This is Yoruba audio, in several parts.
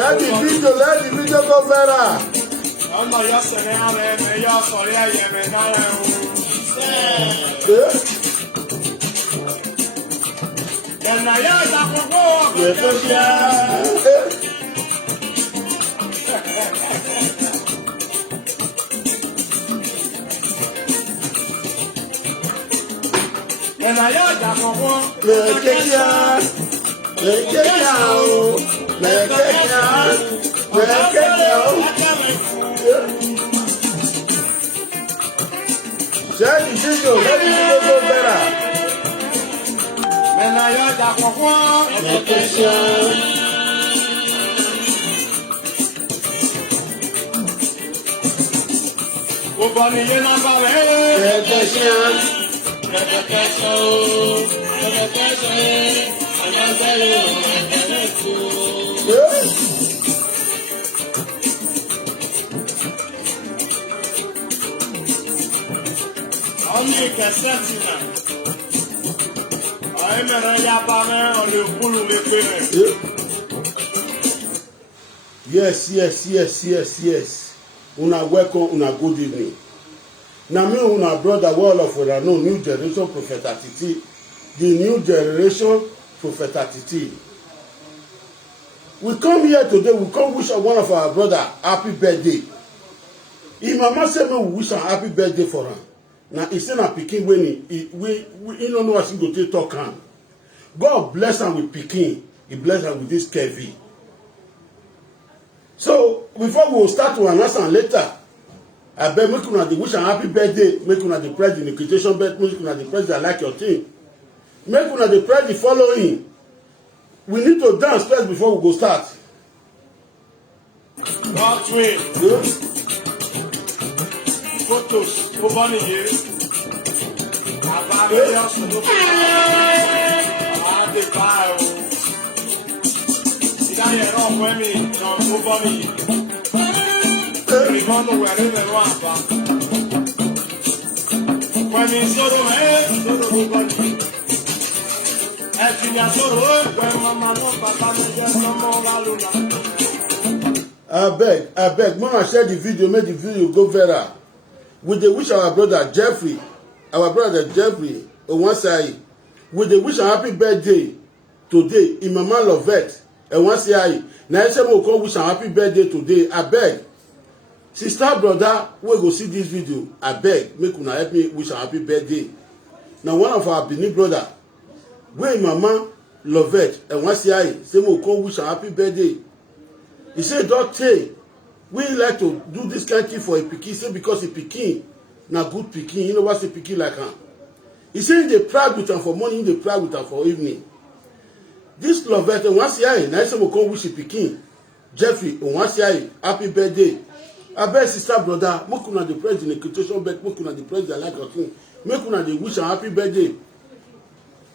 Let the video go viral. Yes. Una welcome, una good evening. Now me, una brother, all of us know new generation Prophet Atiti, the new generation Prophet Atiti. We come here today, we come wish one of our brother happy birthday. If mama say me we wish a happy birthday for her. Now he say na pikin when we don't know what she go take talk am. God bless am with pikin. He bless am with this KV. So before we will start to announce am later, I beg make una dey wish am happy birthday, make una dey press the notification bell, make una dey press the like your thing. Make una dey press the following. We need to dance first before we go start. What way? Photos over the years. I beg, Mama share the video, make the video go viral. We dey wish our brother Jeffrey, Owansai, we dey wish a happy birthday today in Mama Lovette, Owansai. Now I say we go wish a happy birthday today. I beg, sister, brother, we go see this video. I beg, make una help me wish a happy birthday. Now one of our Benin brother, we Mama Lovette, Owansai, say we go wish a happy birthday. He said, don't say, we like to do this kind of thing for a pikin. Say because a pikin, na good pikin. You know what's a pikin like him? He said they proud with him for morning, they proud with him for evening. This Lovette, once year, now say we come wish a pikin. Jeffrey, once year, happy birthday. I beg sister, brother, make una dey press the notification bell, make una dey press the like of thing, make una dey wish a happy birthday.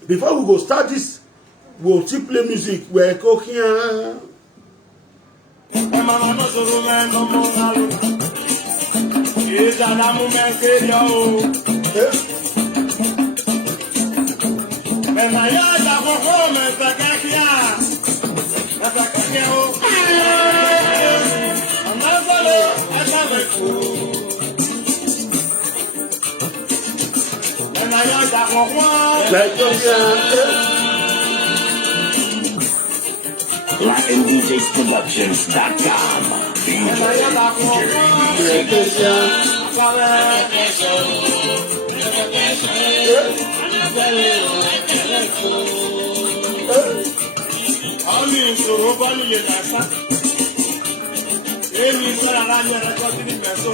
Before we go start this, we'll still play music. We're cooking. Mama no soro me no mo alu. Eza na mu me ke yo. Me na ya da ho me ta ka kia. Na ta ka kia o. Amazalo asa me ku. Me na ya da ho. Like LatinDJsProductions.com. Only ìṣòro bọ́ọ̀lù lè dàsá. Èmi sọ̀rọ̀ aláǹyẹ rẹ́kọ́tì ní mẹ́sọ̀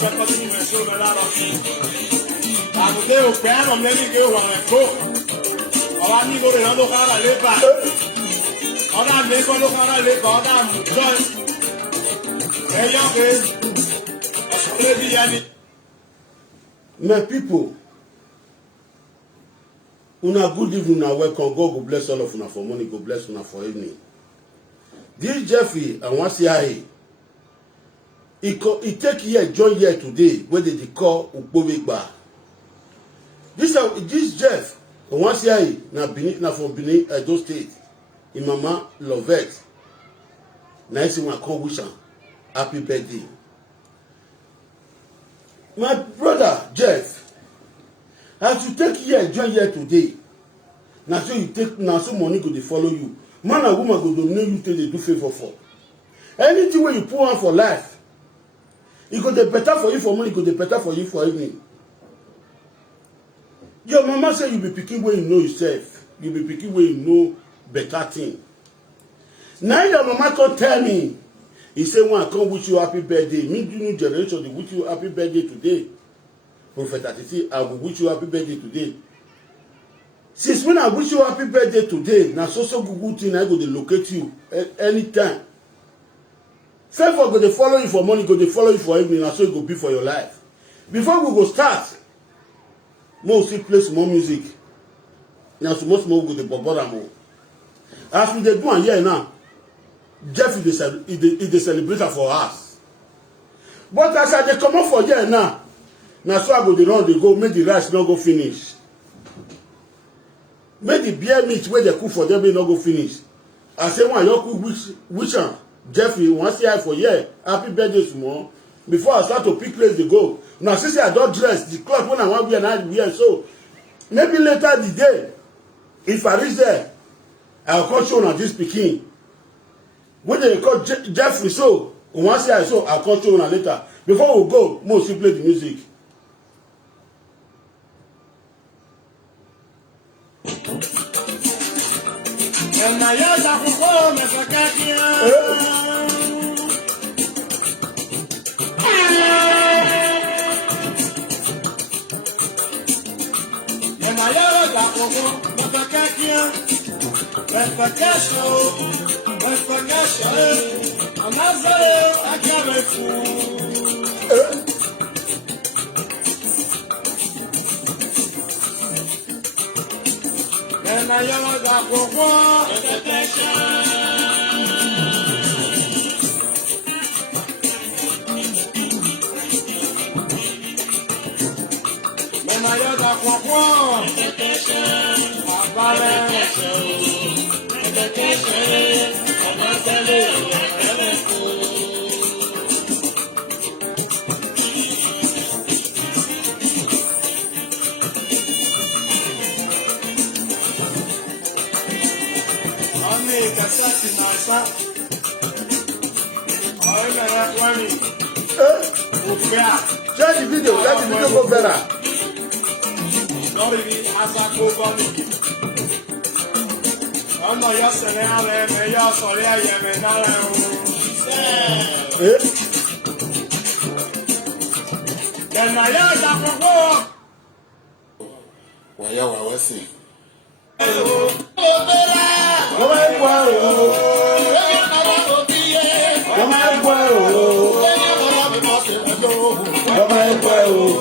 bẹ́ẹ̀ lára. Àgùdé òpè àrùn lẹ́yìn ké wà rẹ̀ kó. Ọ̀wá ní ìlú rẹ̀ lọ́dún kára lébà. Ọ̀dà mẹ́kọ́ ló kára lébà ọ̀dà àmùjọ́. Ẹ̀yọ́ pé ọ̀sán lébi yá ni. My people, una good evening, una welcome. God go bless all of una for morning, go bless una for evening. This Jeffrey and one CIA, he take here, join here today, where they call Ukbowegba. This Jeff and one CIA, na from Benin, Edo State, in Mama Lovette. Nice one, come wish am happy birthday. My brother Jeff, as you take here, join here today, na so you take, na so money go dey follow you. Man and woman go donate you till they do favor for. Anything wey you put on for life, e go dey better for you for money, e go dey better for you for evening. Your mama say you be pikin wey you know yourself, you be pikin wey you know better thing. Now your mama come tell me, he say when I come wish you happy birthday, me do new generation dey wish you happy birthday today. Prophet Atiti, I will wish you happy birthday today. Since when I wish you happy birthday today, na so good thing I go dey locate you anytime. Say for go dey follow you for money, go dey follow you for evening, na so it go be for your life. Before we go start, mo still play small music. Na small go dey bobo am o. As we dey do am here now, Jeff is the celebrator for us. But as I dey comot for here now, na so I go dey run dey go make the rice no go finish. Make the beer meat wey dey cook for them may not go finish. I say one you cook wish am Jeffrey wan see I for here happy birthday tomorrow. Before I start to pick place dey go. Now since I don dress the cloth when I wan wear na I wear, so maybe later the day if I reach there I go come show una this pikin wey dey call Jeffrey, so we wan see I, so I come show una later. Before we go, mo still play the music. Share the video, let the video go better. Ọ̀nà yọ sẹ̀lẹ̀ alẹ́ ẹ̀mẹ̀ yọ sọ̀rí ẹ̀yẹ̀mẹ̀ náà ẹ̀hún. Ẹ̀nà yọ ìjà púpọ̀. Wàyà wà wá sí. Wọ́n máa ń gbọ́ òun. Wọ́n máa ń gbọ́ òun. Wọ́n máa ń gbọ́ òun.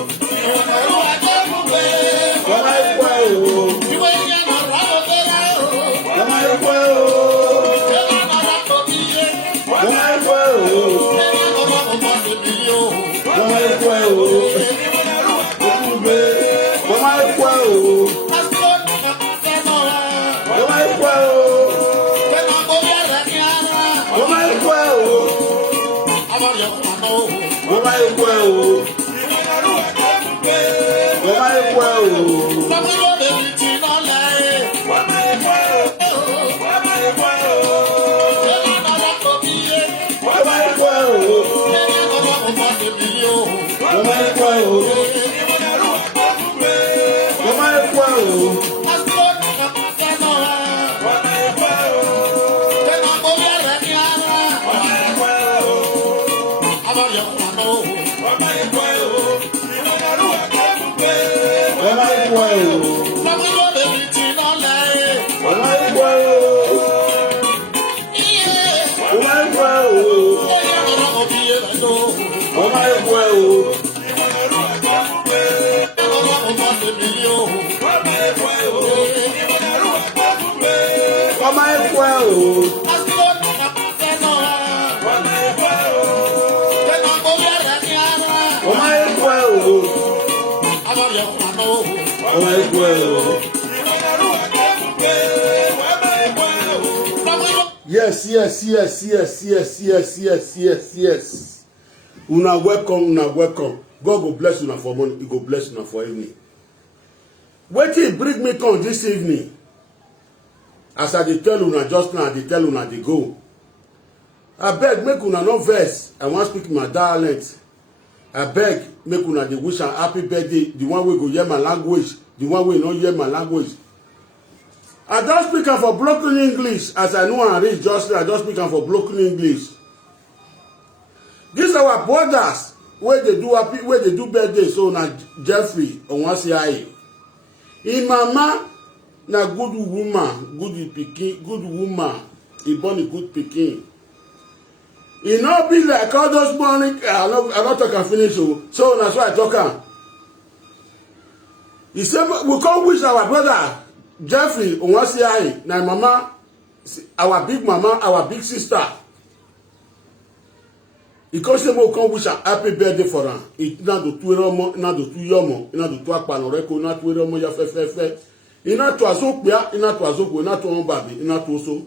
Yes. Una welcome. God go bless you for morning. He go bless you for evening. Wetin bring me come this evening? As I dey tell una just now, I dey tell una dey go. Abeg make una no vex. I wan speak my dialect. Abeg make una dey wish am happy birthday. The one wey go hear my language, the one wey no hear my language. I don speak am for broken English as I know and read just now. I don speak am for broken English. These our brothers wey dey do birthday so na Jeffrey Onwasiaye. Im mama na good woman, good pikin, good woman. He born a good pikin. E no be like all those money. I no talk am finish o. So na so I talk am. He say we come wish our brother Jeffrey Onwasiaye na mama, our big mama, our big sister. He come say we come wish am happy birthday for am. Ina do tu eromo, ina do tu yomo, ina do tu apanoreko, ina tu eromo ya fefefe. Ina tu azokpia, ina tu azokwo, ina tu onbabi, ina tu oso.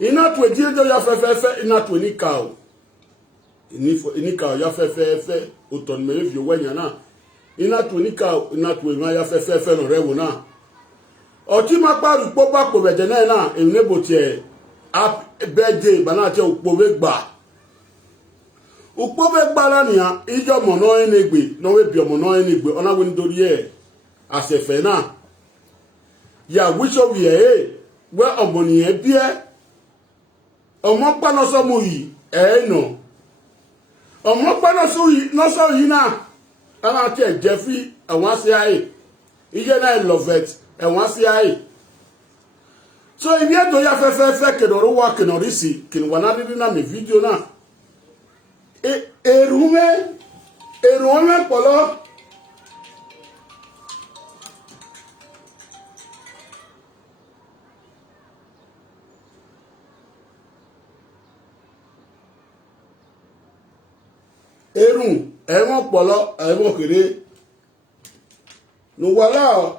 Ina tu ejiejo ya fefefe, ina tu enikao. Enikao ya fefefe, otonme evyo wenya na. Ina tu enikao, ina tu ema ya fefefe no rewo na. Oti makparu popa ko bedene na, enebo tie happy birthday bana tie upowe gba. Upowe gba la nia, ijo mo no enegbe, no we bi omo no enegbe, ona we ndori e asefe na. Ya wish of ye we omo ni e bie. Omo pa no so mo yi, no. Omo pa no so yi na. Ana tie Jeffrey Onwasiaye. Iye na love it. Onwasiaye. So if you do ya fe kedoro wa kenorisi kin wana ri na me video na. Erume polo. Erun ewon polo ewon kere. No wala.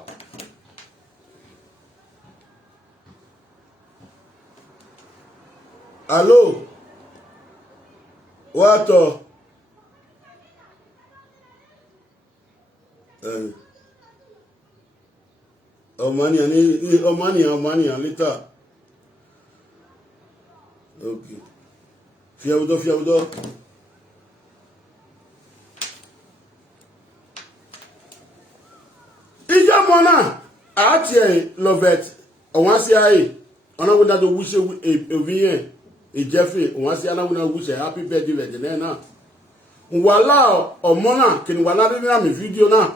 Allô? What? Omani later. Okay. Fiaudo. Ija mona atie lovet Onwasiaye. Ona we na do wish e Jeffrey Onwasiaye na we na wish happy birthday virgin na. Wala omona kin wala ri na me video na.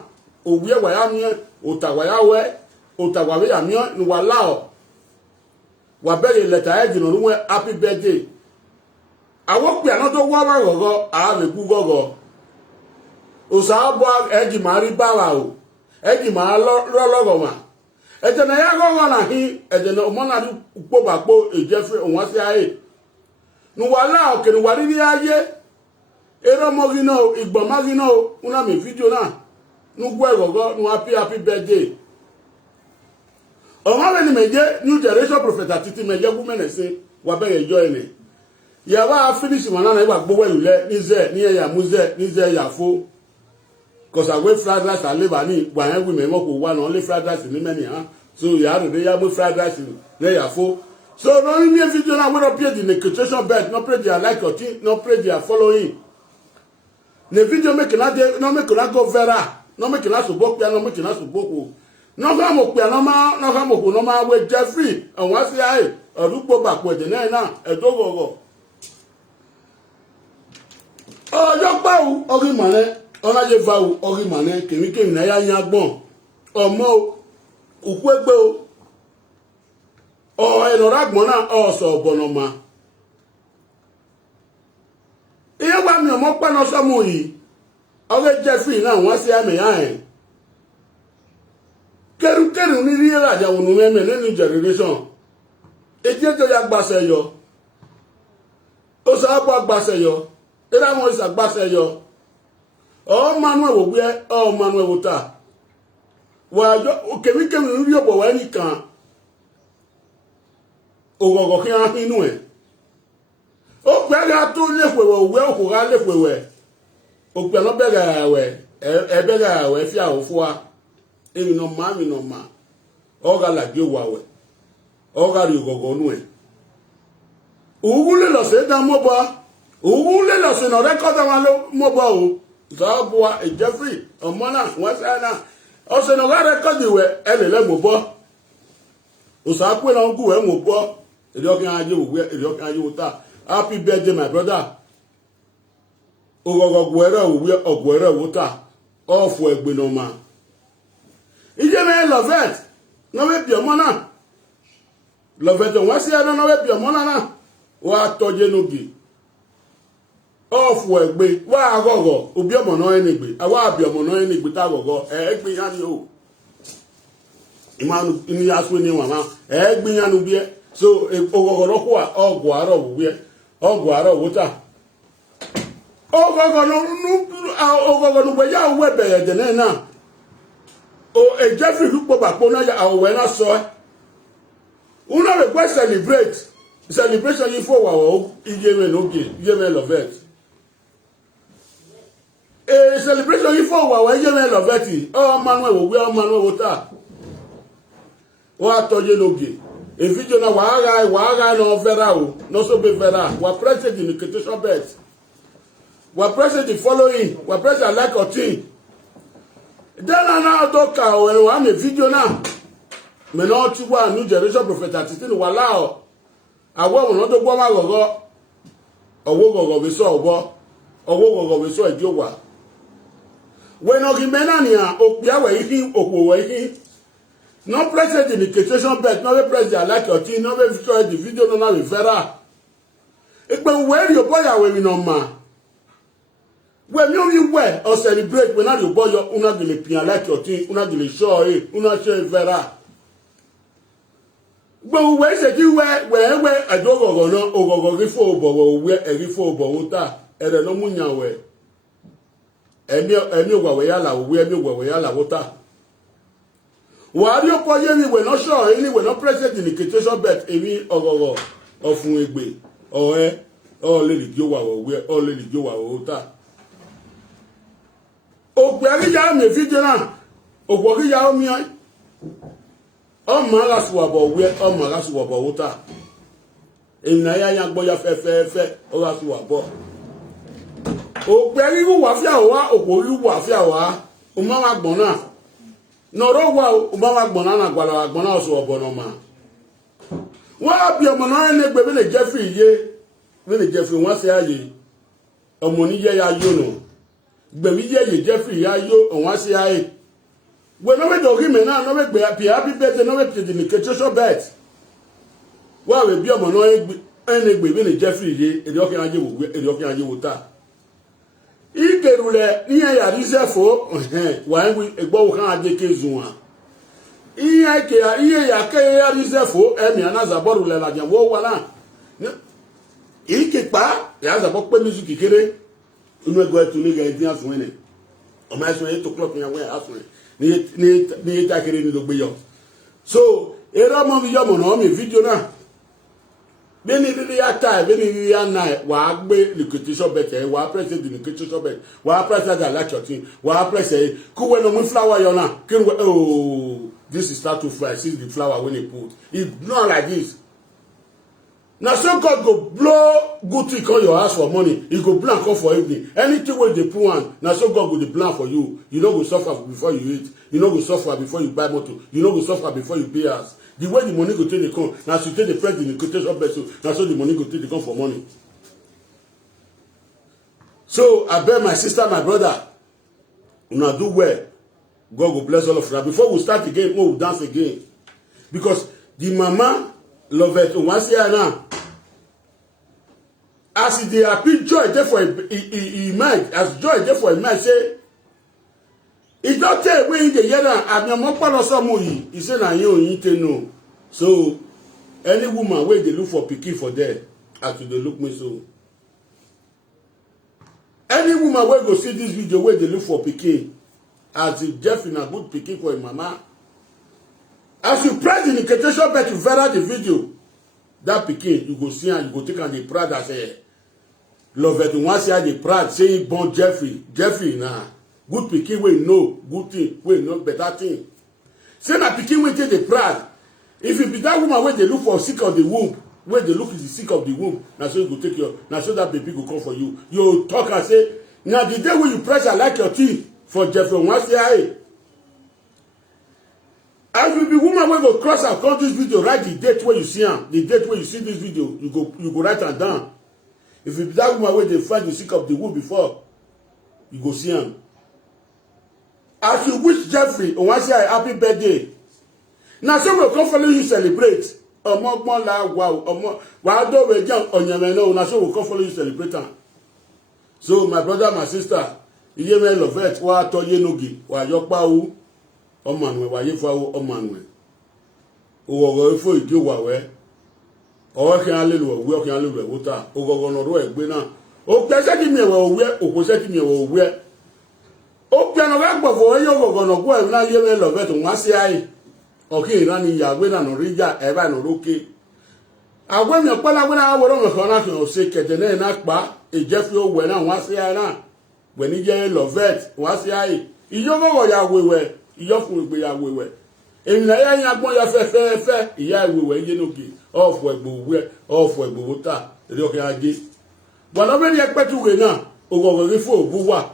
Owie wa ya mi otawa ya we otawa we ya mi ni wala wa bere letter e jino ruwe happy birthday. Awo pe anodo wa wa gogo a le ku gogo. O sa bo e ji mari bawa o. E ji ma lo ma. E je na ya gogo na hi e je na omona ru upo bapo e Jeffrey Onwasiaye. Nu wala o kin wa ri aye. Ero mo gino igbo ma gino una me video na. Nu gwe gogo nu happy birthday. Omo we ni meje new generation prophet Titi meje women say wa be ye join ni. Ya wa finish wana na igba gbowo ile ni ya muze ni ya fo. Cause I wait fried rice and liver ni gba yan women mo ko wa no only fried rice ni many ha. So ya do ya mo fried rice ni ya fo. So no me video na we don't pay the negotiation bet, no pray their like or thing, no pray their following. The video make na go viral. No make na so bok no make na so boko. No ga mo pe no ma we Jeffrey Onwasiaye odugbo bapo de na edogogo. ọjọ́ pa o ọrí mànẹ́ ọ̀nàjẹ́ fa o ọrí mànẹ́ kèmíkèmí náà yá yín agbọ̀n ọmọ òkú ẹgbẹ́ o ẹ̀nọ̀rọ̀ àgbọ̀n náà ọ̀sọ̀ ọ̀bọ̀nà ma iye gba mi ọmọ pẹ́ náà sọ́mù yìí ọ̀rẹ́ Jeffrey náà wọ́n sí àmì yá ẹ̀ kẹrùkẹrù ní rí ìrìnàjà ònú mẹ́mẹ́ nínú generation etí ètò ya gbàṣẹ yọ ó sọ ọ́pọ̀ gbàṣẹ yọ ìlà wọn ìsà gbàṣẹ yọ manuel wò gbé manuel wò ta wàjọ kèmíkèmí rí ọ̀pọ̀ wẹ́ nìkan ògọ̀gọ̀ kí wọ́n inú ẹ̀ ó gbẹ́gà tó léfèwẹ̀ òwe òkúra léfèwẹ̀ òpè náà bẹ̀rẹ̀ àwẹ̀ ẹ̀bẹ̀rẹ̀ àwẹ̀ fi àwọ̀ fún wa èmi nà má ọ̀gá làgbé wà wẹ̀ ọ̀gá rí ògọ̀gọ̀ nù ẹ̀ òwú lè lọ sí ẹ̀dá mọ́bọ̀ òwú lè lọ sí ọ̀rẹ́ kọ́tà wọn mọ́bọ̀ o ìsọ̀bùwà Jeffrey ọmọ náà wọ́n sẹ́ náà ọ̀sẹ̀ náà wọ́n rẹ́kọ́dì wẹ̀ ẹ̀ lè lẹ́mọ̀ bọ́ òsàpè náà ń kú ẹ̀ mọ̀ bọ́ èdè ọkàn ajé wò ta happy birthday my brother ọgọgọgwẹrẹ wò ta ọ̀fù ẹ̀gbẹ́ náà ma ìjẹ́mẹ̀ lọ́fẹ̀t náà wẹ́ bí ọmọ náà lọ́fẹ̀t wọ́n sí ẹ̀rọ náà wẹ́ bí ọmọ náà wọ́n á tọ́jú nógi ọ̀fù ẹ̀gbẹ́ wọ́n á gọ̀gọ̀ òbí ọmọ náà ẹni gbé àwọn àbí ọmọ náà ẹni gbé tá gọ̀gọ̀ ẹ̀ẹ́gbẹ́ yá ni o ìmánu ní asúwé ní wàmá ẹ̀ẹ́gbẹ́ yá ni bí ẹ so ọgọgọ lọ́kọ́ ọgọ̀ àárọ̀ wò bí ẹ ọgọ̀ àárọ̀ wò ta ọgọgọ nùgbẹ́ yá owó ẹ̀bẹ̀rẹ̀ ẹ̀jẹ̀ náà o Jeffrey dúpọ̀ bàpọ̀ náà yà àwọ̀wẹ̀ náà sọ ẹ́ una rẹ̀ pẹ́ celebration yìí fún ọ̀wọ̀ ìyẹ́mẹ̀ lóge ìyẹ́mẹ̀ lọ́fẹ̀t celebration yìí fún ọ̀wọ̀ ìyẹ́mẹ̀ lọ́fẹ̀t manuel wò wí manuel wò ta wọ́n á tọ́jú lóge èfíjọ náà wàhálà náà fẹ́ra o náà sóbe fẹ́ra wà present in the quotation bet wà present the following wà present like ọtí dẹ́nà náà tó ka ọ̀rẹ́ wà ní fídíò náà mẹ́nà ọtí wà new generation prophet àti tí ni wà láọ̀ àwọ̀ ọ̀nà tó gbọ́ má gọ̀gọ́ ọwọ́ gọ̀gọ̀ bí sọ ọ̀bọ ọwọ́ gọ̀gọ̀ bí sọ ìdí òwà wẹ́nà kí mẹ́nà nìyà òpì àwẹ̀ yìí òpò wẹ̀ yìí no present in the quotation bet no be present like ọtí no be fíkọ́ the video no na be fẹ́ra ìpè wẹ́rì òbọ̀yà wẹ̀mí nà mà when you wear or celebrate when you boy your una gele pian like your thing una gele show una show vera gbo we se ti we adogogo no ogogo ri fo obowo we eri fo obowo ta ere no munya we emi ogwa we yala we emi ogwa we yala wota wa ri opo ye mi we no show any we no present in the quotation bet emi ogogo ofun egbe o le ri jo wa we o le ri jo wa wota ògbẹ̀rí yá mi fídíò náà ògbọ̀rí yá omi ọmọ aláṣùwàbọ̀ wẹ́ ọmọ aláṣùwàbọ̀ wúta ènìyàn yá yá gbọ́yá fẹ́fẹ́fẹ́ ọláṣùwàbọ̀ ògbẹ̀rí wùwà fíàwá ògbòrí wùwà fíàwá ọmọ wa gbọ̀n náà nọ̀rọ̀ wà ọmọ wa gbọ̀n náà gbàlọ́ àgbọ̀n náà sọ ọ̀bọ̀n náà mà wọ́n á bí ọmọ náà ní gbé bí lè Jeffrey wọ́n ṣe ààyè ọmọ oníyẹ́ ya yóò nù gbẹ̀mí yẹ́yẹ Jeffrey ya yó ọ̀wọ́n sí ayé gbẹ̀ náà wẹ́dọ̀ orí mẹ́ná náà wẹ́ gbẹ̀ pì happy birthday náà wẹ́ pì the nutrition bet wọ́n àwẹ̀ bí ọmọ náà ẹni gbẹ̀mí ní Jeffrey yé èdè ọkẹ́ ajé wò ta ìgbèrú rẹ̀ níyẹn yà ríṣẹ́ fò wà ń wí ẹgbọ́wò kan ajé kézù wọn ìyẹn yà kẹ́ yà ríṣẹ́ fò ẹ̀mí anázàbọ̀rù rẹ̀ làjẹ̀ wọ́ wà náà ìkìpá yà zàbọ̀ pé mísù kékeré inú ẹgbẹ́ ẹ̀tún ní gẹ̀ẹ́ dín àsùn ẹ̀nẹ̀ ọmọ ẹ̀sùn ẹ̀yẹ́ tó klọ́pù yẹn wọ́n àsùn ẹ̀ ní ẹ̀ta kiri ní lógbé yọ so eré ọmọ mi yọmọ náà mi fídíò náà bí ní rírí yá táì bí ní rírí yá náà wà á gbé liquidation bet ẹ̀ wà á pẹ́sẹ̀ di liquidation bet wà á pẹ́sẹ̀ di aláṣọ̀tì wà á pẹ́sẹ̀ kú wẹ́n ọmọ flower yọ náà kí ni wọ́n oh this is start to fry since the flower when he put it not like this. Now so God go blow good thing on your house for money. He go blow come for evening. Anything where they put on, now so God go the plan for you. You no go suffer before you eat. You no go suffer before you buy motor. You no go suffer before you pay house. The way the money go take the come, now so you take the price in the quotation vessel. Now so the money go take the come for money. So I beg my sister, my brother, una do well. God will bless all of you. Before we start again, we'll dance again. Because the mama love it. Once here now, as they happy joy, therefore he mind, as joy, therefore he mind say, he don't tell when the yellow, I'm your mother or some he said, I know. So any woman where they look for pikin for there, as they look me so. Any woman where go see this video where they look for pikin, as if Jeff in a good pikin for a mama. As you press the indication button to verify the video, that pikin, you go see and you go take on the pride and say, love it. Once you the pride, say born Jeffrey nah. Good pikin wey know good thing, wey know better thing. Say na pikin wey take the pride. If it be that woman wey dey look for sick of the womb, wey dey look is the sick of the womb, na so you go take your, na so that baby go come for you. You talk and say, na the day when you pressure like your teeth for Jeffrey once you hey. As you be woman wey go cross and come this video, write the date where you see am, the date where you see this video, you go write am down. If it be that woman wey dey find the sick of the womb before, you go see am. As you wish Jeffrey once you happy birthday. Now so we come follow you celebrate. Omogbon la wa wa do we jan onyame no na so we come follow you celebrate am. So my brother, my sister, iye me love it wa to ye nogi wa yo pa o omanwe wa ye fa o omanwe. Ogogo ifo idi wa we. O kan alelu we o kan alelu we ta. Ogogo no ro egbe na. O pese ki mi we o we o ko se ki mi we o we. O piano ga gbo fo yo ogogo no gbo e na ye me love it won si ai. Okay, rani ya we na no rija e ba no roke. Agwe mi opala we na wo ro mo na so se kete na pa e Jeffrey o we na won si ai na. We ni je love it won si ai. Iyo go ya wewe, iyo fun egbe ya wewe. Emi na ya agbon ya fe iya wewe ye noke. Ofu egbo wo ta. Eri o kan aje. Bo no be ni epetu we na, ogogo ri fo obu wa.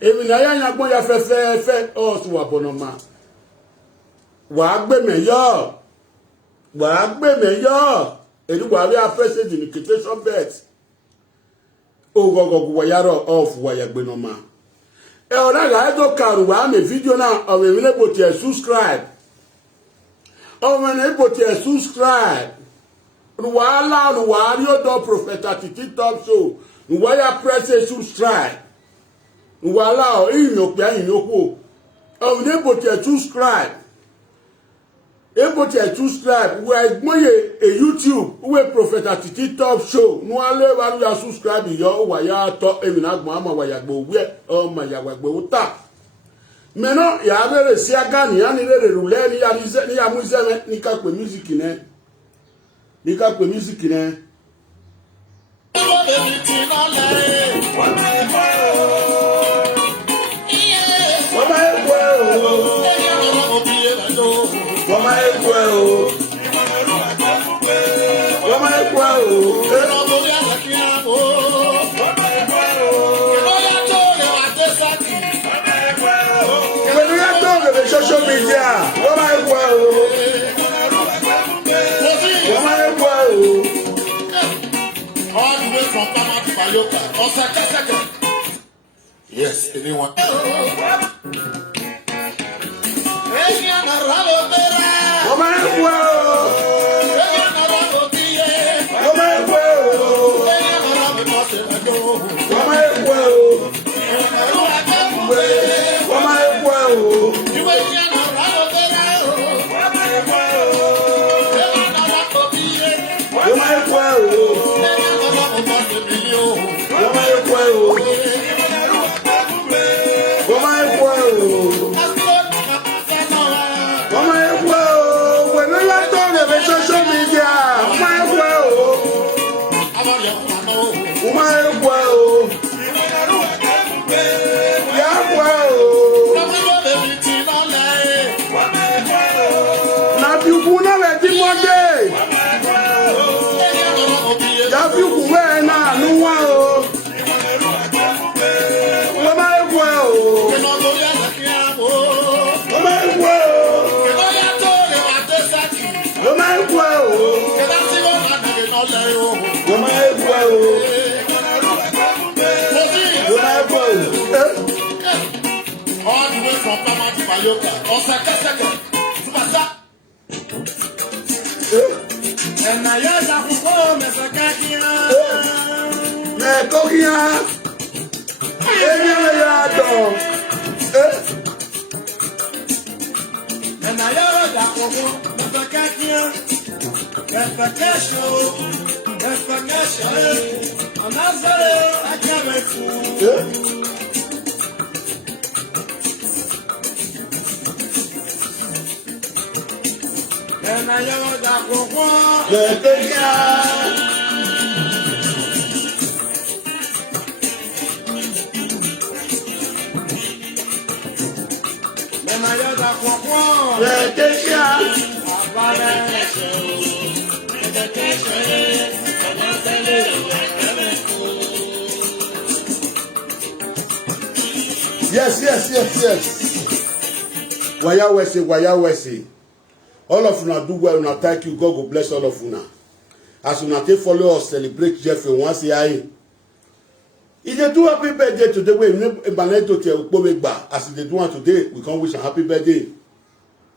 Emi na ya agbon ya fe o tu wa bonoma. Wa gbe me yo. Eri wa ri afese the indication bet. Ogogo wa yaro off wa ya gbe no ma. E ora ga do karu wa me video na o me le bo ti subscribe. O me ne bo ti subscribe. Ruwala ri o do prophet at top show. Ruwa ya press subscribe. Ruwala o yin o pe yin o ko. O me ne bo ti subscribe. Able to subscribe we igboye a YouTube we prophet at top show no ale wa you subscribe yo wa ya to emi na gbon ama wa ya gbo we o ma ya wa gbo ta meno ya bere si aga ni ani re rule ni ya ni ya mu zeme ni ka pe music ne social media. Yes, anyone. yoka. Osaka. Subasa. And I heard that before, Mr. Kakia. Kokia. And I heard that before, Mr. Kakia. Mr. Kasho. And I said, I can't wait for. And I heard that before. Yes. Waya Wesi. All of una do well, una thank you. God go bless all of una. As una take follow us, celebrate Jeffrey once a year. If they do happy birthday today, we as they do one today, we can wish a happy birthday.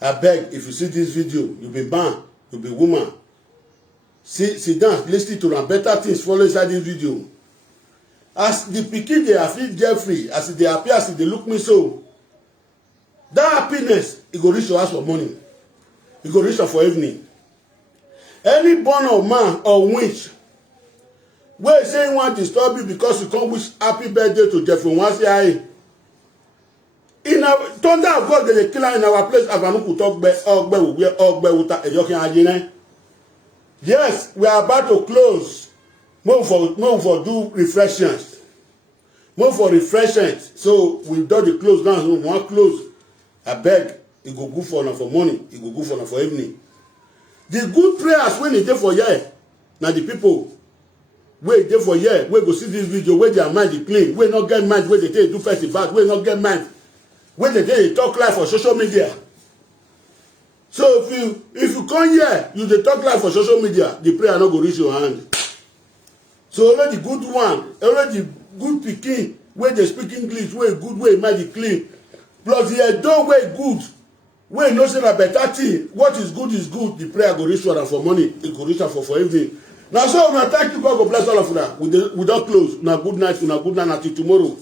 I beg, if you see this video, you'll be man, you'll be woman. Sit down, listen to them. Better things follow inside this video. As the pikin they feel Jeffrey, as they appear, as they look me so, that happiness, it go reach your house for morning. It go reach for evening. Any born of man or witch, wey say you want to disturb you because you come wish happy birthday to Jeffrey once a year. In our thunder of God, they kill in our place. Yes, we are about to close. Move for do refreshments. Move for refreshments. So we do the close now. So we want close. I beg, it go good for morning. It go good for evening. The good prayers when it dey for year. Now the people wey dey for year, wey go see this video, where their mind is clean, wey not get mind, where they take do festival, wey not get mind, where they take talk live for social media. So if you come here, you dey talk live for social media, the prayer no go reach your hand. So only the good one, only the good pikin, where they speak English, where good, where mind is clean, plus the Edo way good, where no say na better thing. What is good, the prayer go reach one for money, it go reach for evening. Now so una thank you, God go bless all of una. We don't close. Una good night until tomorrow.